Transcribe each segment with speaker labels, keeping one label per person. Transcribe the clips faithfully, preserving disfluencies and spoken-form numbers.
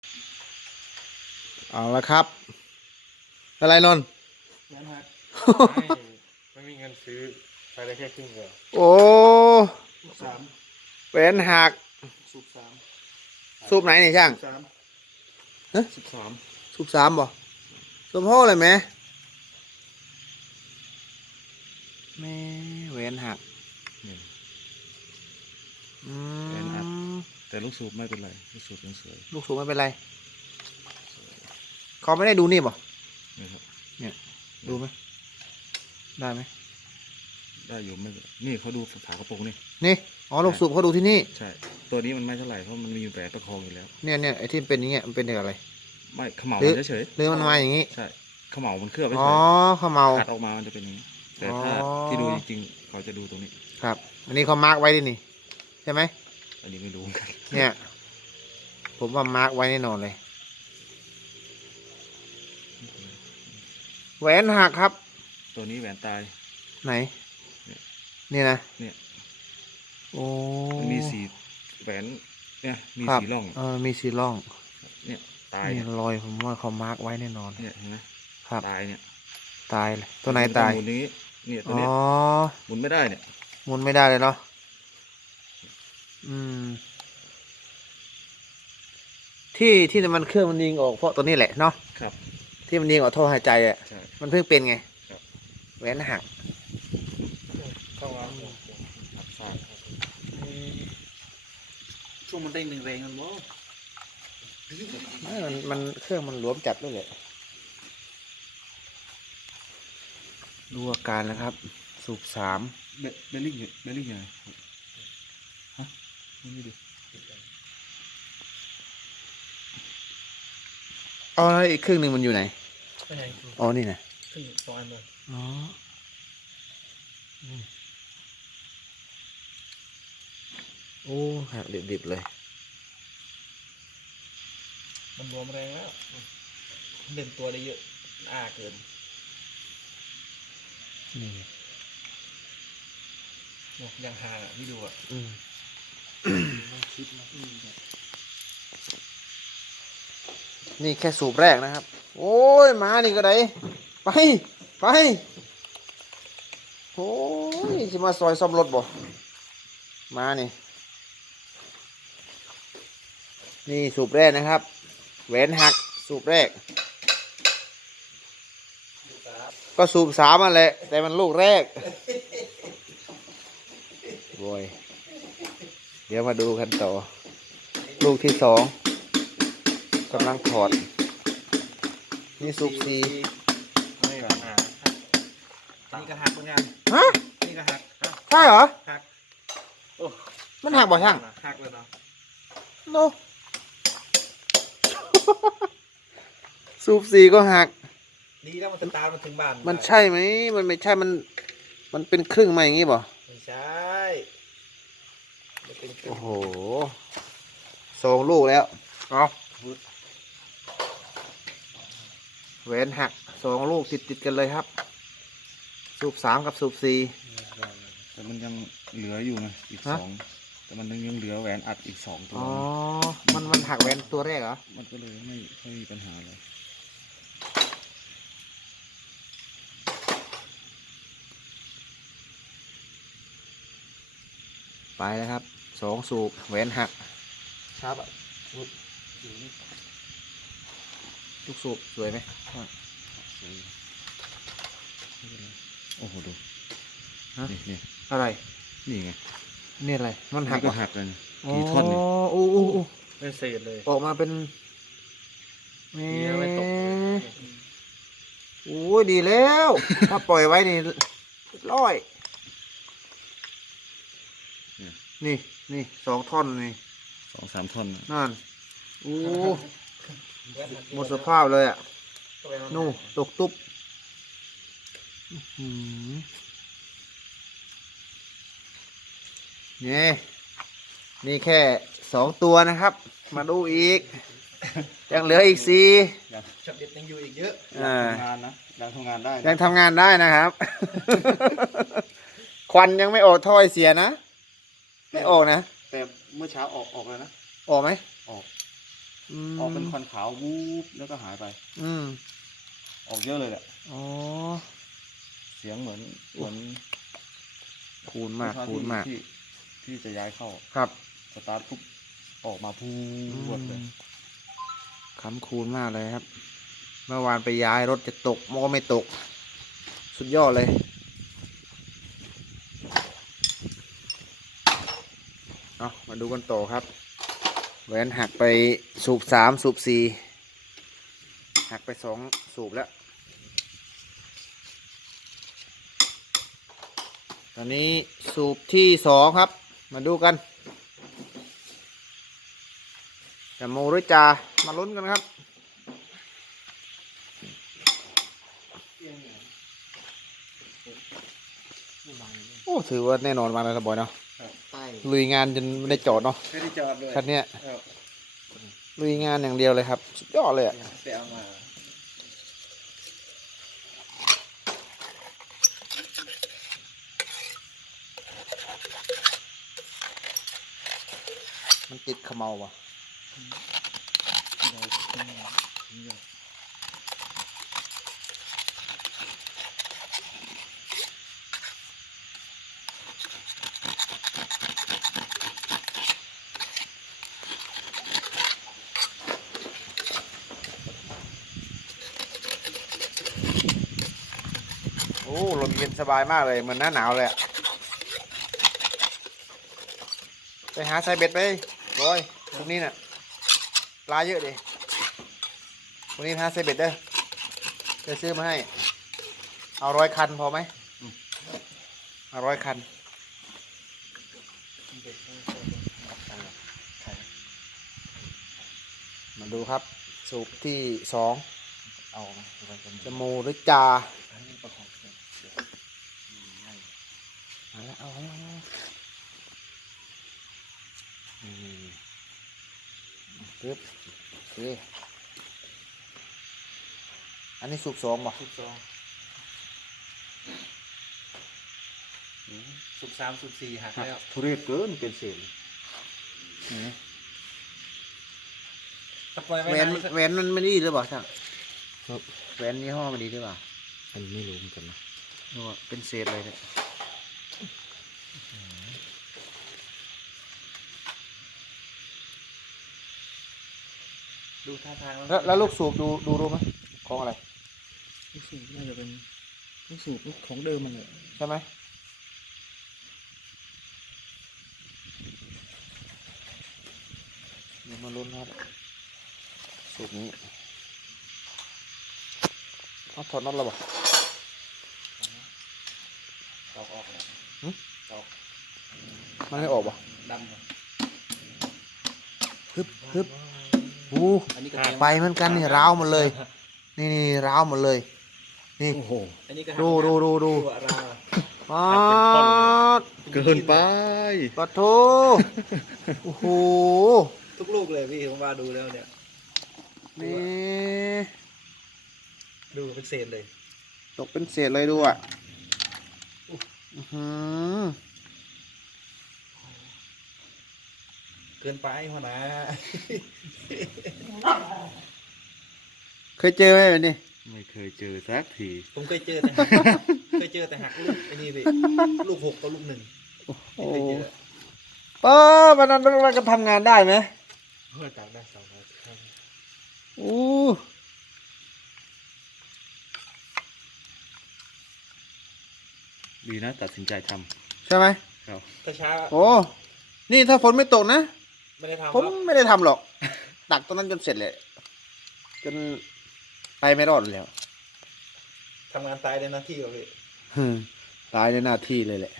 Speaker 1: เอาละครับอะไรนนท์
Speaker 2: ไม่ไม่มีเงินซื้อใช้ได้แค่ครึ่งเดียว
Speaker 1: โอ้
Speaker 2: สาม
Speaker 1: เป็นหัก
Speaker 2: สูบสาม
Speaker 1: สูบไหนนี่ช่าง
Speaker 2: สาม
Speaker 1: ฮะ
Speaker 2: สิบสาม
Speaker 1: สูบสามบ่สูบพ่อเลยไหมแม่เว้นหักอืม
Speaker 2: แต่ลูกสูบไม่เป็นไรลูกสูบยังสวย
Speaker 1: ลูกสูบไม่เป็นไรเขาไม่ได้ดูนี่บ่
Speaker 2: นี่ครับ
Speaker 1: เนี่ยดูไหมได้ไหม
Speaker 2: ได้อยู่ไม่นี่เขาดูฝากระโปรงนี่
Speaker 1: นี่อ๋อลูกสูบเขาดูที่นี่
Speaker 2: ใช่ตัวนี้มันไม่เท่าไหร่เพราะมันมีแหวนประคองอยู่แล้ว
Speaker 1: เนี่ยเนี่ยไอ้ที่เป็นอย่างเงี้ยมันเป็นอะไร
Speaker 2: ไม่ขมเหลามันเฉย
Speaker 1: หรือมันมาอย่างงี้
Speaker 2: ใช่ขมเหลามันเคลือบไป
Speaker 1: อ๋อ
Speaker 2: เฉย
Speaker 1: เขาเมา
Speaker 2: ขัดออกมามันจะเป็นอย่างนี้แต่ถ้าที่ดูจริงๆเขาจะดูตรงนี้
Speaker 1: ครับอันนี้เขามาร์กไว้ดินี่ใช่ไหม
Speaker 2: อันนี้ไม่รู้กัน
Speaker 1: เนี่ยผมว่ามาร์กไว้แน่นอนเลยแหวนหักครับ
Speaker 2: ตัวนี้แหวนตาย
Speaker 1: ไหนนี่นะ
Speaker 2: เนี่ย
Speaker 1: โอ้
Speaker 2: มันมีสีแหวนเนี่ยมีสีร่อง
Speaker 1: เออมีสีร่อง
Speaker 2: เนี่ยตาย
Speaker 1: เนี่ยรอยผมว่าเขามาร์กไว้แน่นอน
Speaker 2: เนี่ยเห็นไหม
Speaker 1: ครับ
Speaker 2: ตายเนี่ย
Speaker 1: ตายเลยตัวไหนตาย
Speaker 2: หมุนนี้เนี่ยตัวนี้หมุนไม่ได้เนี่ย
Speaker 1: หมุนไม่ได้เลยเนาะอืมที่ที่มันเครื่องมันยิงออกเพราะตัวนี้แหละเนาะ
Speaker 2: ครับ
Speaker 1: ที่มันยิงออกท่อหายใจอ่ะมันเพิ่งเป็นไงแหวนหัก
Speaker 2: เข้ามาหักซาก
Speaker 3: ช่วงมันเด้งแรงๆมันบ่
Speaker 1: ไม่มันมันเครื่องมันหลวมจัดด้วยแหละดูอาการนะครับสูบสาม
Speaker 2: เบเบลลิ่งเบลลิ่งยังไงฮะไม่ดู
Speaker 1: อ๋อแล้วอีกครึ่งหนึ่งมันอยู่ไหนอ๋อนี่นะ
Speaker 3: ครึ่งสองอันเลย
Speaker 1: อ๋อโอ้หักดิบๆเลย
Speaker 3: มันรวมแรงแล้วเล่นตัวได้เยอะอ้าเกิน
Speaker 1: นี่
Speaker 3: ยังหาไม่ดูอ่ะ
Speaker 2: คิดนะ
Speaker 1: นี่แค่สูบแรกนะครับโอ้ยมานี่ก็ได้ไปไปโอ้ยจะมาซอยซ่อมรถบ่มานี่นี่สูบแรกนะครับแหวนหักสูบแรกก็สูบสามมาแหละแต่มันลูกแรกโว้ยเดี๋ยวมาดูกันต่อลูกที่สองกำลังถอดนี่สูบสี่
Speaker 3: นี่ก็หักนี่ก็หักเหมือนกัน
Speaker 1: ฮะ
Speaker 3: นี่ก็หัก
Speaker 1: ใช่เหรอ
Speaker 3: หัก
Speaker 1: มันหักบ่ช่าง
Speaker 3: หักเลยเนาะ
Speaker 1: โน สูบสี่ก็หัก
Speaker 3: ดีแล้วมันจะตามมาถึงบ้าน
Speaker 1: มันใช่ไหมมันไม่ใช่มันมันเป็นครึ่งมาอย่างงี้บ่
Speaker 3: ไม่ใช่
Speaker 1: โอ้โหสองลูกแล้วเอาแหวนหักสองลูกติดติดกันเลยครับสูบสามกับสูบสี่
Speaker 2: แต่มันยังเหลืออยู่ไงอีกสองแต่มันยังเหลือแหวนอัดอีกสองตัว
Speaker 1: อ๋อมันมันหักแหวนตัวแรกเหรอ
Speaker 2: มันก็เลยไม่ไม่มีปัญหาเลย
Speaker 1: ไปแล้วครับสองสูบแหวนหักครับลูกสูบสวยไหม
Speaker 2: โอ้โหดูนี่นี่
Speaker 1: อะไร
Speaker 2: นี่ไง
Speaker 1: นี่อะไรมันหัก
Speaker 2: ก็หักเลยกี่ท่อนเนี่ย
Speaker 1: โอ้โอ้
Speaker 3: ไม่เศษเลย
Speaker 1: ออกมาเป็น
Speaker 3: ไม่ตก
Speaker 1: โอ้ยดีแล้วถ้าปล่อยไว้นี่ร้อยนี่นี่สองท่อนนี่
Speaker 2: สองสามท่อน
Speaker 1: นั่นโอ้หมดสภาพเลยอ่ะนู่ตกตุ๊บนี่นี่แค่สองตัวนะครับมาดูอีกยังเหลืออีกสี่
Speaker 3: ช็อตเด็ดยังอยู่อีกเยอะ
Speaker 2: ยังทำงานนะยังทำงานได้
Speaker 1: ยังทำงานได้นะครับ ควันยังไม่ออกถ้อยเสียนะไม่ออกนะ
Speaker 2: แต่เมื่อเช้าออกออกแล้วนะ
Speaker 1: ออกไหม
Speaker 2: ออก
Speaker 1: ม
Speaker 2: ออกเป็นควันขาววูบแล้วก็หายไป
Speaker 1: อืม
Speaker 2: ออกเยอะเลยแหละ
Speaker 1: อ๋อ
Speaker 2: เสียงเหมือนเหมือน
Speaker 1: คูณมาก
Speaker 2: ลูค้
Speaker 1: คูณมาก
Speaker 2: ที่ที่จะย้ายเข้า
Speaker 1: ครับ
Speaker 2: สตาร์ทปุ๊บออกมาพู
Speaker 1: อื
Speaker 2: วดเลย
Speaker 1: มคำคูณมากเลยครับ เมื่อวานไปย้ายรถจะตกมันก็ไม่ตก สุดยอดเลย เอามาดูกันต่อครับแหวนหักไปสูบสามสูบสี่หักไปสองสูบแล้ว ตอนนี้สูบที่สองครับ มาดูกันจะโมหรือจามาลุ้นกันครับ โอ้ถือว่าแน่นอนมาแล้วนะบอยเนาะ
Speaker 3: ใต้
Speaker 1: ลุยงานจนไม่ได้จอดเนาะ
Speaker 3: ไม่ได้จอดเลย
Speaker 1: คันเนี้ย
Speaker 3: เออ
Speaker 1: ลุยงานอย่างเดียวเลยครับ สุดยอดเลยอะ
Speaker 3: ไปเอามา
Speaker 1: มันติดเขมเมาว่ะโอ้ลมเย็นสบายมากเลยเหมือนหน้าหนาวเลยอะไปหาไซเบ็ดไปบอยพวกนี้น่ะปลาเยอะดิพวกนี้หาไซเบ็ดเด้อจะซื้อมาให้ เอาร้อยคันพอไหมเอาร้อยคัน มาดูครับ สูบที่สอง
Speaker 3: เอามาเราจะ
Speaker 1: จะโมหรือจา
Speaker 3: อันนี้ประกอบกันเดี๋ยวอืมนั่น
Speaker 1: เอาละเอาละเอาละอืมปึ๊บโอเคอันนี้สูบสองป่ะ
Speaker 3: สุดสองอืมสุดสามสุดสี่หักแล้ว
Speaker 2: ทุเรศเกินเป็นเศษ
Speaker 3: ตะปล่อยไว้
Speaker 1: แหวน
Speaker 3: นานสัก
Speaker 1: แหวนมันไม่ดีหรือเปล่าช่างแหวนยี่ห้อมันดีหรือเปล่า
Speaker 2: อันไม่รู้เหมือนกันนะ
Speaker 1: หรือว่าเป็นเศษเลยเนี่ย
Speaker 3: ดูท่าทาง
Speaker 1: แล้วแล้วลูกสูบดูดูรู้ไหมของอะไร
Speaker 3: ลูกสูบน่าจะเป็นลูกสูบลูกของเดิมมันเลย
Speaker 1: ใช่ไหมเดี๋ยวมาลุ้นครับสูบนี้เอาถอดน็อตแล้วบ่
Speaker 3: ตอกออกแล้วตอก
Speaker 1: มันไม่ออกบ่
Speaker 3: ดำเลย
Speaker 1: ฮึบฮึบโอ้
Speaker 3: อันนี้ก็
Speaker 1: ไปเหมือนกันนี่ร้าวหมดเลย นี่นี่ร้าวหมดเลย นี่
Speaker 2: โอ้โห
Speaker 3: อันนี้ก็
Speaker 1: ดูดูดูดู
Speaker 3: ตัวราว
Speaker 1: ปาด
Speaker 2: เกินไป
Speaker 1: ปะโถโอ้โห
Speaker 3: ทุกลูกเลยพี่ผมมาดูแล้วเนี่ย
Speaker 1: นี่
Speaker 3: ดูเป็นเศษเลย
Speaker 1: ตกเป็นเศษเลยดูอ่ะอื้อหือ
Speaker 3: เกินไปหัวหน้า
Speaker 1: เคยเจอไหมแบบนี้
Speaker 2: ไม่เคยเจอสักที
Speaker 3: ผมเคยเจอแต่หักเคยเจอแต่หักลูกไอ้นี่พี่ลูกหกกับลูกหนึ่ง
Speaker 1: โอ้
Speaker 3: ที่เคยเจอ
Speaker 1: เออวันนั้นเราก็ทำงานได้ไหม
Speaker 3: เมื่อจากได้สองร้อยครับ
Speaker 1: อู้
Speaker 2: ดีนะตัดสินใจท
Speaker 1: ใช่ไหม
Speaker 2: ำครับ
Speaker 3: ถ้าช้า
Speaker 1: โอ้นี่ถ้าฝนไม่ตกนะ
Speaker 3: ไม่ได้ทำ
Speaker 1: ผม
Speaker 3: ครับ
Speaker 1: ไม่ได้ทำหรอก ตักตรงนั้นจนเสร็จเลย จนไปไม่รอดแล้ว
Speaker 3: ทำงานตายในหน้าที่เหรอพี่
Speaker 1: ฮึมตายในหน้าที่เลยแหละ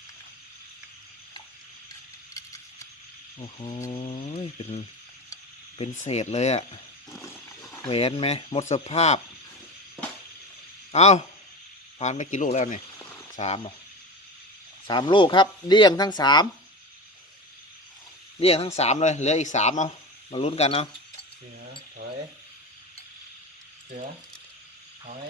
Speaker 1: โอ้โห เป็น เป็นเศษเลยอะแหวนไหมหมดสภาพ เอาผ่านไปกี่ลูกแล้วเนี่ยสามเหรอสามลูกครับเดี่ยงทั้งสามเดี่ยงทั้งสามเลย เหลืออีกสามเอามาลุ้นกันเอา
Speaker 3: เสือถอยเสือถอย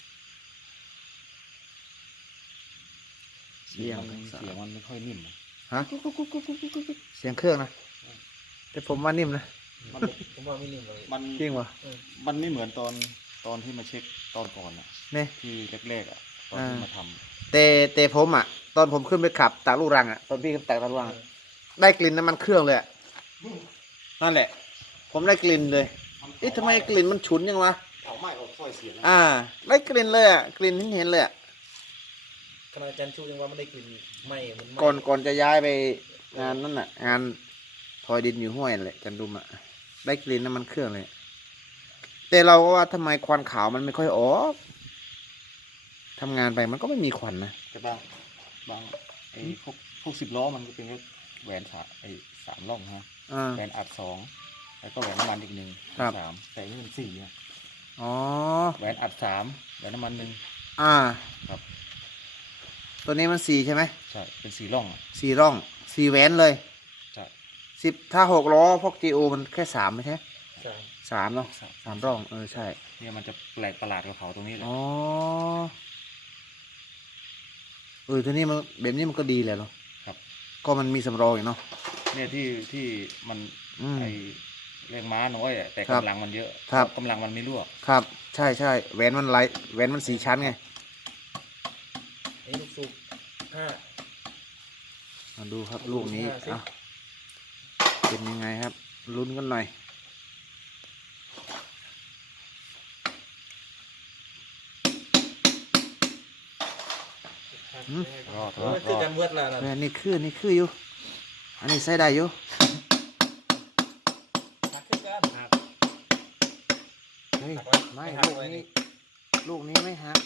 Speaker 2: เสียงมันเสียงมันไม่ค่อยนิ่มอะ
Speaker 1: ฮะเสียงเครื่องนะ แต่ผมว่านิ่มนะ
Speaker 3: น
Speaker 2: มัน
Speaker 3: ผมว่าไม่นิ่มเลย
Speaker 2: มัน
Speaker 1: จริงวะ
Speaker 2: มันไม่เหมือนตอนตอนที่มาเช็คตอนก่อนอะ
Speaker 1: เนี่ย
Speaker 2: ที่แรกๆอะตอนที่มาทำ
Speaker 1: แต่แต่ผมอ่ะ ตอนผมขึ้นไปขับตากลูกรังอ่ะตอนพี่ขึ้นตากตากลูกรังอะได้กลิ่นน้ำมันเครื่องเลยอะนั่นแหละ ผมได้กลิ่นเลยเอ๊ะทำไมกลิ่นมันฉุนยังวะ
Speaker 2: เผาไหม้ออกค่อยเสียนะ
Speaker 1: อ่า ได้กลิ่นเลยอ่ะกลิ่นที่เห็นเลยอ่ะ
Speaker 3: ขนาดอาจารย์ชูยังว่าไม่ได้กลิ่นไหม้เหมือนไหม้
Speaker 1: ก่อนก่อนจะย้ายไปงานนั่นน่ะ งานทอยดินอยู่ห้วยนั่นแหละจันดุมอ่ะได้กลิ่นน้ำมันเครื่องเลย แต่เราก็ว่าทำไมควันขาวมันไม่ค่อยออกทำงานไปมันก็ไม่มีควันนะ
Speaker 2: แต่บางบางไอ้พวกพวกสิบล้อมันก็เป็นแค่แหวนสามไอ้สามร่องฮะ
Speaker 1: อ่า
Speaker 2: แหวนอัดสองแล้วก็แหวนน้ำมันอีกหนึ่ง
Speaker 1: ครับ
Speaker 2: สามแต่นี่มันสี่อะ
Speaker 1: อ๋อ
Speaker 2: แหวนอัดสามแหวนน้ำมันหนึ่ง
Speaker 1: อ่า
Speaker 2: ครับ
Speaker 1: ตัวนี้มันสี่ใช่ไหม
Speaker 2: ใช่เป็นสี่ร่องอะ
Speaker 1: สี่ร่องสี่แหวนเลย
Speaker 2: ใช่
Speaker 1: สิบถ้าหกล้อพวกจีโอมันแค่สามไม่ใช่
Speaker 3: สาม
Speaker 1: สามเนาะสามร่องเออใช่
Speaker 2: เนี่ยมันจะแปลกประหลาดกับเขาตรงนี้แหละ
Speaker 1: อ๋อเออตัวนี้มันแบบนี้มันก็ดีแหละเนาะ
Speaker 2: ครับ
Speaker 1: ก็มันมีสำรองอยู่เนาะ
Speaker 2: เนี่ยที่ที่มัน
Speaker 1: อืม
Speaker 2: ไอแรงม้าน้อยอะแต่
Speaker 1: ครับ
Speaker 2: กำลังมันเยอะ
Speaker 1: ครับ
Speaker 2: กำลังมันไม่รั่ว
Speaker 1: ครับ ใช่ใช่แหวนมันไลท์แหวนมันสี่ชั้นไง
Speaker 3: อันนี้ลูกสูบห้า
Speaker 1: มาดูครับลูกนี้
Speaker 3: ห้าสิ
Speaker 1: อ่ะเป็นยังไงครับลุ้นกันหน่อย อืม
Speaker 2: รอด
Speaker 3: เอ
Speaker 2: รอ
Speaker 3: อ
Speaker 2: ด
Speaker 3: คือ
Speaker 2: รอ
Speaker 3: กั
Speaker 2: ด
Speaker 3: นเวิร์ดแล้วนะ
Speaker 1: เออนี่คือนี่คืออยู่ อันนี้ใส่ได้อยู่
Speaker 3: หักคือกันหัก
Speaker 1: เฮ้ย
Speaker 3: หักไว้
Speaker 1: ไม่
Speaker 3: ไม่หัก
Speaker 1: ลูก
Speaker 3: ไว้
Speaker 1: นี้
Speaker 3: นี่
Speaker 1: ลูกนี้ไม่หัก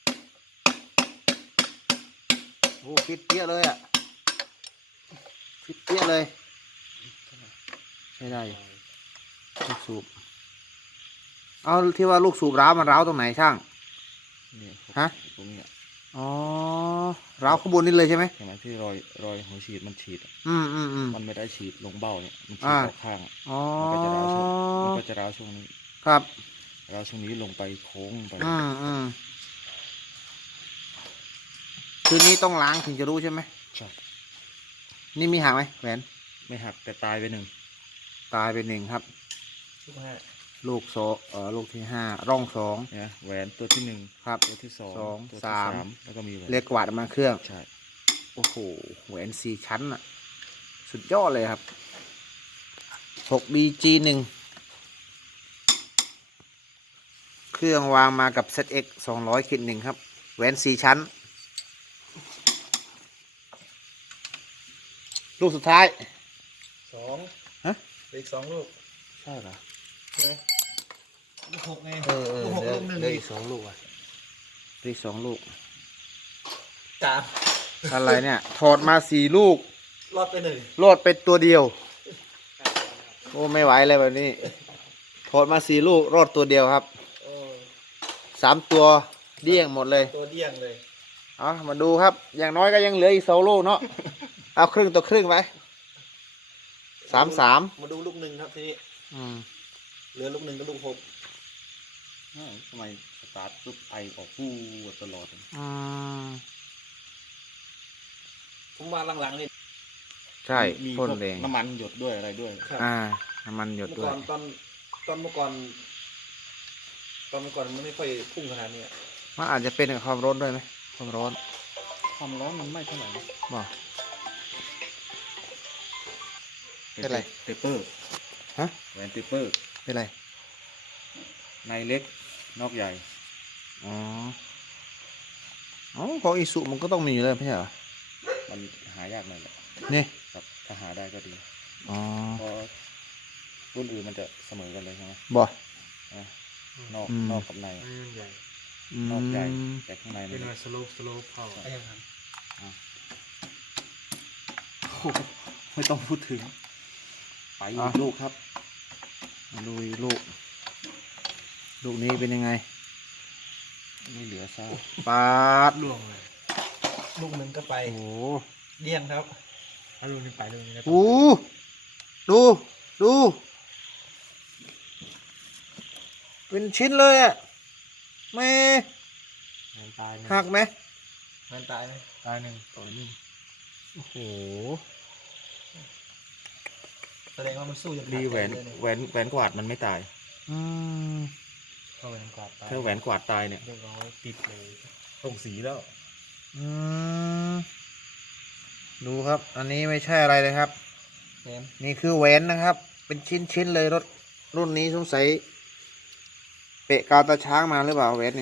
Speaker 1: โอ้ฟิตเปี้ยเลยอ่ะฟิตเปี้ยเลยใช่ได้อยู่ลูกสูบเอาที่ว่าลูกสูบร้าวมันร้าวตรงไหนช่าง
Speaker 2: เนี่ย
Speaker 1: ฮะ
Speaker 2: ตรงเนี้ย
Speaker 1: อ๋อร้าวข้างบนนี่เลยใช่ไหม
Speaker 2: เห็นไหมที่รอยรอยหัวฉีดมันฉีดอะ
Speaker 1: อืมอืมอืม
Speaker 2: มันไม่ได้ฉีดลงเบ้าเนี่ยมันฉีด
Speaker 1: อ่า
Speaker 2: ออกข้างอะ
Speaker 1: อ๋อ
Speaker 2: มันก็จะร้าวช่วงมันก็จะร้าวช่วงนี้
Speaker 1: ครับ
Speaker 2: ร้าวช่วงนี้ลงไปโค้งไป
Speaker 1: อืมอืมคืนนี้ต้องล้างถึงจะรู้ใช่ไหม
Speaker 2: ใช่
Speaker 1: นี่มีหักไหมแหวน
Speaker 2: ไม่หักแต่ตายไปหนึ่ง
Speaker 1: ตายไปหนึ่งครับ
Speaker 3: ลูกห้า
Speaker 1: ลูกโซเอ่อลูกที่ห้าร่องสอง
Speaker 2: เนี่ยแหวนตัวที่หนึ่ง
Speaker 1: ครับ
Speaker 2: ตัวที่สอง
Speaker 1: สอง
Speaker 2: ตัวที่
Speaker 1: สาม
Speaker 2: แล้วก็มีแหวน
Speaker 1: เรียกกวาดมาเครื่อง
Speaker 2: ใช่
Speaker 1: โอ้โหแหวนสี่ชั้นอะสุดยอดเลยครับ หก บี จี หนึ่ง เครื่องวางมากับ เซต เอ็กซ์ สองร้อยขีดหนึ่งครับ แหวนสี่ชั้น ลูกสุดท้าย
Speaker 3: สอง
Speaker 1: ฮะ
Speaker 3: เหลืออีกสองลูก
Speaker 1: ใช่เหรอ
Speaker 3: ใช่ไหมลูกหกไง
Speaker 1: เออเออ
Speaker 3: ลูกหก
Speaker 1: เหลือ
Speaker 3: ลูกหนึ่ง
Speaker 1: เหลืออีกสองลูกอ่ะเหลืออีกสองลูก
Speaker 3: สาม
Speaker 1: อะไรเนี่ย ถอดมาสี่ลูก
Speaker 3: รอดไปหนึ่ง
Speaker 1: รอดเป็นตัวเดียว โอ้ไม่ไหวเลยแบบนี้ ถอดมาสี่ลูก รอดตัวเดียวครับ
Speaker 3: โอ้
Speaker 1: สามตัวเดี้ยงหมดเลย
Speaker 3: ตัวเดี้ยงเลย
Speaker 1: เอามาดูครับ อย่างน้อยก็ยังเหลืออีกสองลูกเนาะ เอาครึ่งต่อครึ่งไปสามสาม
Speaker 3: มาดูลูกหนึ่งครับทีนี้
Speaker 1: อืม
Speaker 3: เหลือลูกหนึ่งกับลูกหก
Speaker 2: เอ้าทำไมสตาร์ทปุ๊บไอออกฟู่ตลอดเลย
Speaker 1: อืม
Speaker 3: ผมว่าหลังๆนี่
Speaker 1: ใช่
Speaker 2: มี
Speaker 1: พ่น
Speaker 2: พวก
Speaker 1: แรง
Speaker 2: น้ำมันหยดด้วยอะไรด้วย
Speaker 3: ครับ
Speaker 1: อ่า น้ำมันหยด
Speaker 3: เมื่อ
Speaker 1: ด้ว
Speaker 3: ก่
Speaker 1: ย
Speaker 3: อนตอนตอนเมื่อก่อนตอนเมื่อก่อนมันไม่ค่อยพุ่งขนาดนี้อะ
Speaker 1: มันอาจจะเป็นกับความร้อนด้วยไหมความร้อน
Speaker 2: ความร้อนมันไม่เท่าไหร่นะ
Speaker 1: บอก เป็นไร
Speaker 2: เตเปอร์
Speaker 1: ฮะ
Speaker 2: แหวนเตเปอร์
Speaker 1: เป็นไร
Speaker 2: ในเล็กนอกใหญ่
Speaker 1: อ๋ออ๋อของอิสุมันก็ต้องมีอยู่แล้วไม่ใช่เหรอ
Speaker 2: มันหายากหน่อยแหละ
Speaker 1: นี่
Speaker 2: ครับถ้าหาได้ก็ดี
Speaker 1: อ๋อ
Speaker 2: เพราะรุ่นอื่นมันจะเสมอกันเลยใช่ไหม
Speaker 1: บอก
Speaker 2: นะนอก
Speaker 1: อืม
Speaker 2: นอกกับใน
Speaker 3: อันนี้มันใหญ่
Speaker 1: อื
Speaker 2: นอกใหญ่
Speaker 1: ม
Speaker 2: แต่ข้างในมั
Speaker 3: เป็น
Speaker 2: น
Speaker 3: มาสโลปสโลปเข้าไอ้ยังครับ
Speaker 2: โอ้โหไม่ต้องพูดถึง ไปอีกลูกครับ
Speaker 1: มาดูอีกลูก ลูกนี้เป็นยังไง
Speaker 2: ไม่เหลือซาก
Speaker 1: ปาด
Speaker 3: ล่วงเลยลูกหนึ่งก็ไป
Speaker 1: โอ้โห
Speaker 3: เดี้ยงครับเอาลูกนี้ไปลูกนี้ก็
Speaker 1: โอ้ดู ดู เป็นชิ้นเลยอ่ะแม่
Speaker 3: มันตายหนึ่ง
Speaker 1: หักไหม
Speaker 3: มันตายไหมตายหนึ่งต่อหนึ่ง
Speaker 1: โอ้โห
Speaker 3: ตแสดงว่ามันสู้ยังขา
Speaker 2: ดี
Speaker 3: ใจ
Speaker 2: แหวน
Speaker 3: เลยเนี่ย
Speaker 2: แหวนแหวนกวาดมันไม่ตาย
Speaker 1: อืม
Speaker 3: เข้าแหวนกวาดตาย
Speaker 2: ถ้าแหวนกวาดตายเนี่ย
Speaker 3: เรียบร้อยติดเลยส่งสีแล้ว
Speaker 1: อืมดูครับ อันนี้ไม่ใช่อะไรเลยครับ
Speaker 3: แหวน
Speaker 1: นี่คือแหวนนะครับ เป็นชิ้นชิ้นๆเลยรถรุ่นนี้สงสัยเปะกาวตาช้างมาหรือเปล่าแหวนนี่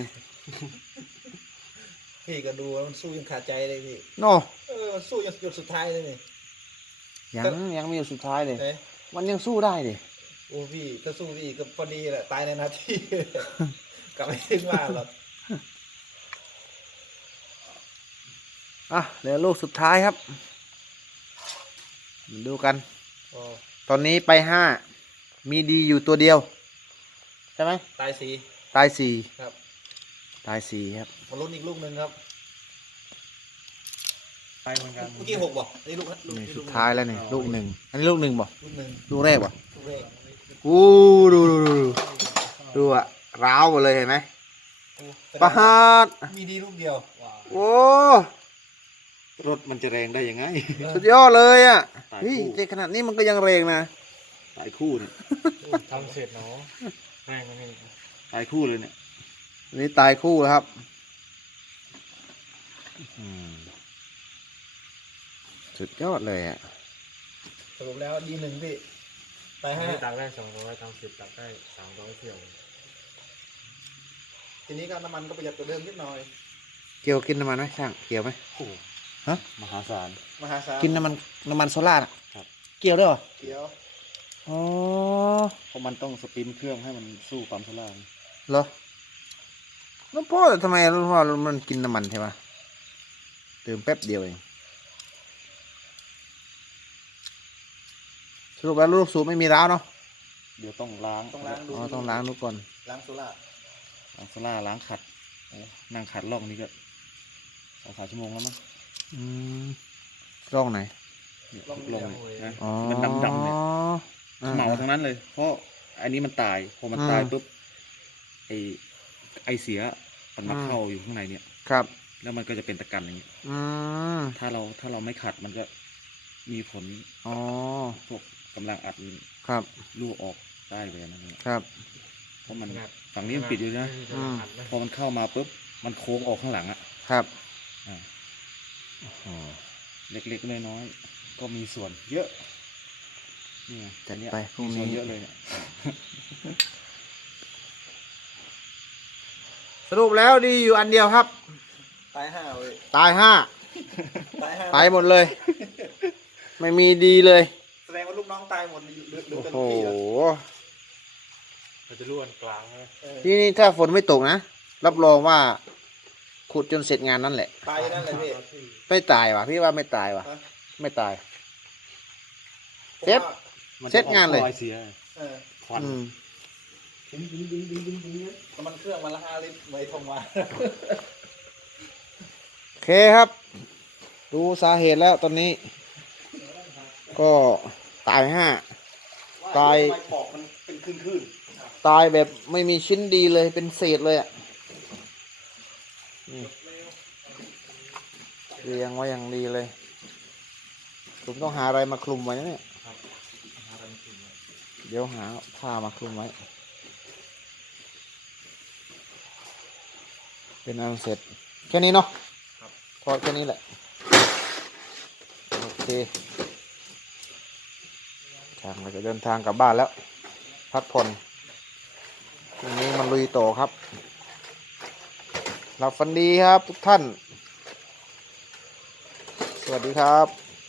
Speaker 3: พี่ก็ดูว่ามันสู้ยังขาดใจเลยพี่
Speaker 1: โน่
Speaker 3: เออมันสู้ยังจุดสุดท้ายเลยนี่
Speaker 1: ยังยังไมีอยู่สุดท้ายเลย
Speaker 3: เอ๊ะ
Speaker 1: มันยังสู้ได้ดิ
Speaker 3: โอ้พี่ถ้าสู้พี่ก็พอดีแหละตายในนาที กลับไม่ถึงบ้านหรอก
Speaker 1: อ่ะเหลือลูกสุดท้ายครับมาดูกัน
Speaker 3: อ๋อ
Speaker 1: ตอนนี้ไปห้ามีดีอยู่ตัวเดียว ใช่ไหม
Speaker 3: ตายสี
Speaker 1: ตายสี่
Speaker 3: ครับ
Speaker 1: ตายสี่ครับ
Speaker 3: มาลุ้นอีกลูกหนึ่งครับ
Speaker 2: ไปเหมือนกัน
Speaker 3: เมื่อกี้หกบอกนี่ลูกลูก
Speaker 1: นี่
Speaker 3: นี่
Speaker 1: สุ
Speaker 3: ลู
Speaker 1: ด
Speaker 3: ก
Speaker 1: ท้ายแล้วนี่ลูกหนึ่งอันนี้ลูกหนึ่งบ่
Speaker 3: ลูกหนึ่ง
Speaker 1: ลูกแรกบ่
Speaker 3: ลูกแรก
Speaker 1: อู้ดูดูดูดูดูอะร้าวหมดเลยเห็นไหม
Speaker 3: โอ้
Speaker 1: ปะฮาด
Speaker 3: มีดีลูกเดียว
Speaker 1: โอ้
Speaker 2: รถมันจะแรงได้ยังไง
Speaker 1: สุดยอดเลยอะ
Speaker 2: ตาย
Speaker 1: เฮ้ย
Speaker 2: คู่
Speaker 1: ในขนาดนี้มันก็ยังเรงนะ
Speaker 2: ตายคู่เนี่ย
Speaker 3: ทำเสร็จเนาะแรงนี่
Speaker 2: ตายคู่เลยเนี่ย
Speaker 1: อันนี้ตายคู่แล้วครับอืมสุดยอดเลยอะ
Speaker 3: สรุปแล้วดีหนึ่งพี่ตายห้า
Speaker 4: ตักได้สองร้อยทำสิบตักได้สามร้อยเที่ยว
Speaker 3: ทีนี้ก็น้ำมันก็ประหยัดกว่าเดิมนิดหน่อย
Speaker 1: เกี่ยวกินน้ำมันไหมช่างเกี่ยวไหม
Speaker 2: โอ้โห
Speaker 1: ฮะ
Speaker 2: มหาศาล
Speaker 3: มหาศาล
Speaker 1: กินน้ำมันน้ำมันโซล่าน่ะ
Speaker 2: ครับ
Speaker 1: เกี่ยวด้วยเหรอ
Speaker 3: เขียว
Speaker 1: อ๋อ
Speaker 2: เพราะมันต้องสปินเครื่องให้มันสู้ปั๊มโซล่าร์
Speaker 1: เหรอแล้วพ่อแต่ทำไมรู้ว่ามันกินน้ำมันใช่ปะเติมแป๊บเดียวเองสรุปแล้วลูกสูบไม่มีร้าวเนาะ
Speaker 2: เดี๋ยวต้องล้าง
Speaker 3: ต้องล้างดู
Speaker 1: อ๋อต้องล้างดูก่อน
Speaker 3: ล้างโซล่า
Speaker 2: ล้างโซล่าร์ล้างขัดโอ้นั่งขัดล่องนี้ก็สองสามชั่วโมงแล้วมั้ง
Speaker 1: อืมร่องไหน
Speaker 2: เนี่ยลงนะ
Speaker 1: อ๋อ
Speaker 2: มันดำดำๆเนี่ย
Speaker 1: อ่า
Speaker 2: เหมาทั้งนั้นเลย เพราะอันนี้มันตายพอมันตาย
Speaker 1: อ่า
Speaker 2: ปุ๊บไอไอเสียมันมา
Speaker 1: อ่า
Speaker 2: เข้าอยู่ข้างในเนี่ย
Speaker 1: ครับ
Speaker 2: แล้วมันก็จะเป็นตะกันอย่างเงี้ย
Speaker 1: อืม
Speaker 2: ถ้าเราถ้าเราไม่ขัดมันก็มีผล
Speaker 1: อ๋อ
Speaker 2: พวกกำลังอัดมัน
Speaker 1: ครับ
Speaker 2: รั่วออกได้เลยนะเนี่ย
Speaker 1: ครับ
Speaker 2: เพราะมันฝั่งนี้มันปิดอยู่นะ
Speaker 1: อืม
Speaker 2: พอมันเข้ามาปุ๊บมันโค้งออกข้างหลังอ่ะ
Speaker 1: ครับ
Speaker 2: อ่า
Speaker 1: อ๋อ
Speaker 2: เล็กๆน้อยๆก็มีส่วนเยอะนี่ไง
Speaker 1: จัด
Speaker 2: อันเนี้ย
Speaker 1: ไปพรุ่ง
Speaker 2: มีส่
Speaker 1: นี้
Speaker 2: วนเยอะเลยเนี่ย
Speaker 1: สรุปแล้วดีอยู่อันเดียวครับ
Speaker 3: ตายห้าเลย
Speaker 1: ตายห้า
Speaker 3: ตายห้า
Speaker 1: ตายหมดเลย ไม่มีดีเลย
Speaker 3: แสดงว่าลูกน้องตายหมดเหลือเหลือ
Speaker 1: โอ้
Speaker 3: แต่
Speaker 1: โห
Speaker 3: ลูกพี่เหรอ
Speaker 4: มันจะร่วนกลางใช่ไหม
Speaker 3: เออ
Speaker 1: ที่นี่ถ้าฝนไม่ตกนะ รับรองว่าขุดจนเสร็จงานนั่นแหละ
Speaker 3: ตายอยู่นั่นแหละพี่
Speaker 1: ไม่ตายว่ะพี่ว่าไม่ตายว่ะ
Speaker 3: ฮะ
Speaker 1: ไม่ตาย
Speaker 3: ผม
Speaker 1: เซฟ
Speaker 3: ว่า
Speaker 2: มันจะ
Speaker 1: เซ็ตงานเลย
Speaker 2: ออกคอเสีย
Speaker 3: เออ
Speaker 2: ควัน
Speaker 1: อืม
Speaker 3: น้ำมันเครื่องมาละห้าลิตรไม่ทงมา
Speaker 1: โอเคครับ ดูสาเหตุแล้วตอนนี้ ก็ตายห้า ตาย
Speaker 3: ทำไมปอกมันเป็นคลื่น
Speaker 1: ตายแบบไม่มีชิ้นดีเลยเป็นเศษเลยอ่ะนี่เรียงไว้อย่างดีเลย ผมต้องหาอะไรมาคลุมไว้นะเนี่ย เดี๋ยวหาผ้ามาคลุมไว้ เป็นอันเสร็จ แค่นี้เนาะพอแค่นี้แหละ โอเคทางเราจะเดินทางกลับบ้านแล้ว พักผ่อนพรุ่งนี้มันลุยต่อครับ หลับฝันดีครับทุกท่าน สวัสดีครับ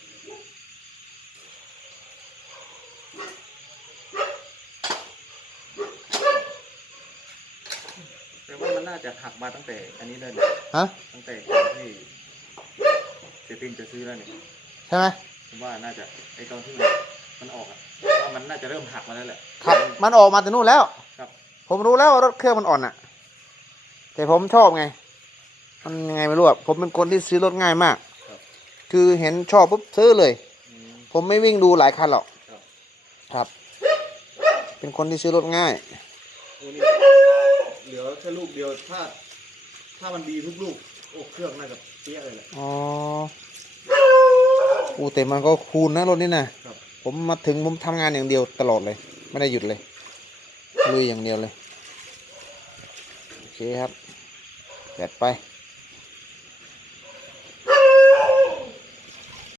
Speaker 2: แต่ว่ามันน่าจะหักมาตั้งแต่อันนี้เลย
Speaker 1: ฮะ
Speaker 2: ตั้งแต่ก่อนที่เซตินจะซื้อแล้วเนี่ย
Speaker 1: ใช่ไหม
Speaker 2: ผมว่าน่าจะไอตอนที่มันมันออกอะว่ามันน่าจะเริ่มหักมาแล้วแหละ
Speaker 1: ครับ มันออกมาแต่นู่นแล้ว
Speaker 2: ครับ
Speaker 1: ผมรู้แล้วว่ารถเครื่องมันอ่อนอ่ะ แต่ผมชอบไง มันยังไงไม่รู้อ่ะ ผมเป็นคนที่ซื้อรถง่ายมาก
Speaker 2: ครับ
Speaker 1: คือเห็นชอบปุ๊บซื้อเลย
Speaker 2: อืม
Speaker 1: ผมไม่วิ่งดูหลายคันหรอก
Speaker 2: ครับ
Speaker 1: ครับ เป็นคนที่ซื้อรถง่าย
Speaker 3: ๆโอ้นี่เหลือแค่ลูกเดียวถ้า ถ้ามันดีทุกลูกโอ้เครื่องน่าจะเปี้ยเลยแหละ
Speaker 1: อ๋ออูแต่มันก็คูณนะรถนี่นะ
Speaker 3: ครับ
Speaker 1: ผมมาถึงผมทำงานอย่างเดียวตลอดเลย ไม่ได้หยุดเลยลุยอย่างเดียวเลย โอเคครับจัดไป